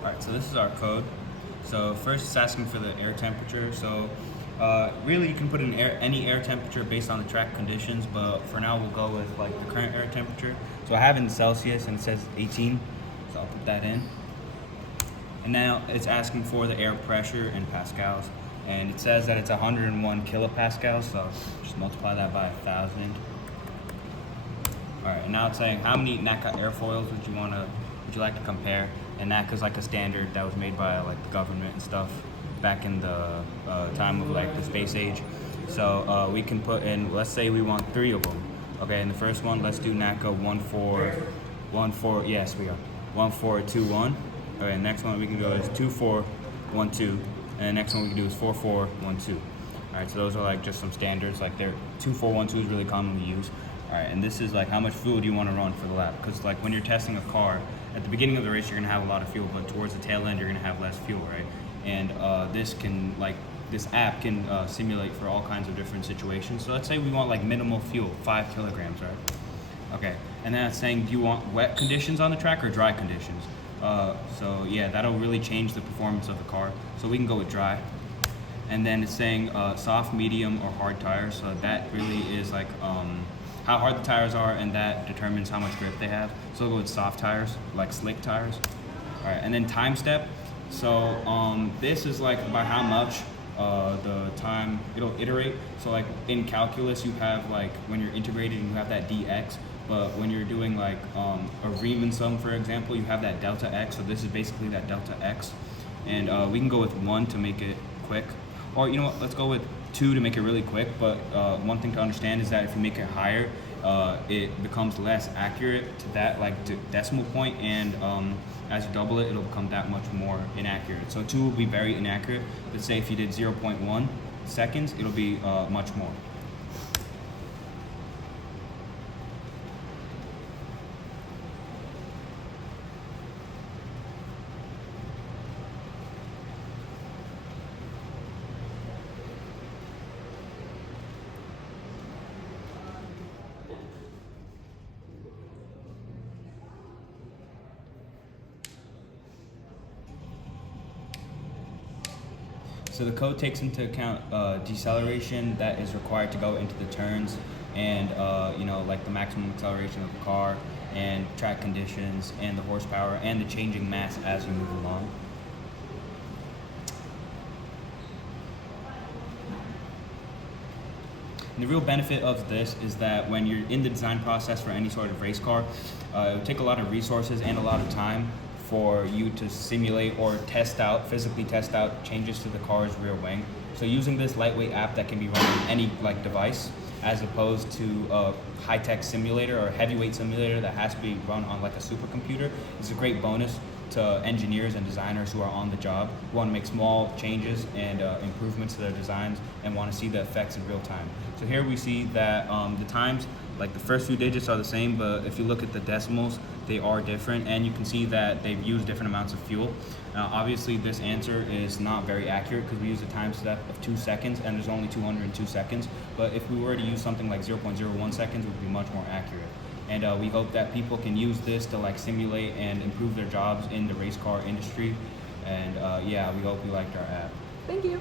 Alright, so this is our code. So first it's asking for the air temperature. So really you can put in any air temperature based on the track conditions, but for now we'll go with like the current air temperature. So I have in Celsius and it says 18, so I'll put that in. And now it's asking for the air pressure in pascals. And it says that it's 101 kilopascals, so just multiply that by 1,000. Alright, and now it's saying how many NACA airfoils would you like to compare? And NACA is like a standard that was made by like the government and stuff back in the time of like the space age. So we can put in, let's say we want 3 of them. Okay, and the first one, let's do NACA 1414. Yes, we are 1421. Okay, next one we can go is 2412, and the next one we can do is 4412. All right, so those are like just some standards. Like 2412 is really commonly used. All right, and this is like how much fuel do you want to run for the lap? Because like when you're testing a car, at the beginning of the race you're gonna have a lot of fuel, but towards the tail end you're gonna have less fuel, right? And this app can simulate for all kinds of different situations. So let's say we want like minimal fuel, 5 kilograms, right? Okay, and then it's saying, do you want wet conditions on the track or dry conditions? So yeah, that'll really change the performance of the car. So we can go with dry. And then it's saying soft, medium, or hard tires. So that really is like how hard the tires are, and that determines how much grip they have. So we'll go with soft tires, like slick tires. All right, and then time step. So this is like by how much the time it'll iterate. So like in calculus, you have like when you're integrating, you have that dx. But when you're doing like a Riemann sum, for example, you have that delta x. So this is basically that delta x. And we can go with 1 to make it quick. Or you know what, let's go with 2 to make it really quick. But one thing to understand is that if you make it higher, it becomes less accurate to that decimal point, and as you double it, it'll become that much more inaccurate. So 2 will be very inaccurate. Let's say if you did 0.1 seconds, it'll be much more. So the code takes into account deceleration that is required to go into the turns, and like the maximum acceleration of the car, and track conditions, and the horsepower, and the changing mass as you move along. And the real benefit of this is that when you're in the design process for any sort of race car, it would take a lot of resources and a lot of time for you to simulate or physically test out changes to the car's rear wing. So using this lightweight app that can be run on any device, as opposed to a high-tech simulator or a heavyweight simulator that has to be run on like a supercomputer, is a great bonus to engineers and designers who are on the job, who want to make small changes and improvements to their designs and want to see the effects in real time. So here we see that the times, like the first few digits are the same, but if you look at the decimals, they are different, and you can see that they've used different amounts of fuel. Now, obviously, this answer is not very accurate because we use a time step of 2 seconds, and there's only 202 seconds. But if we were to use something like 0.01 seconds, it would be much more accurate. And we hope that people can use this to simulate and improve their jobs in the race car industry. And yeah, we hope you liked our app. Thank you.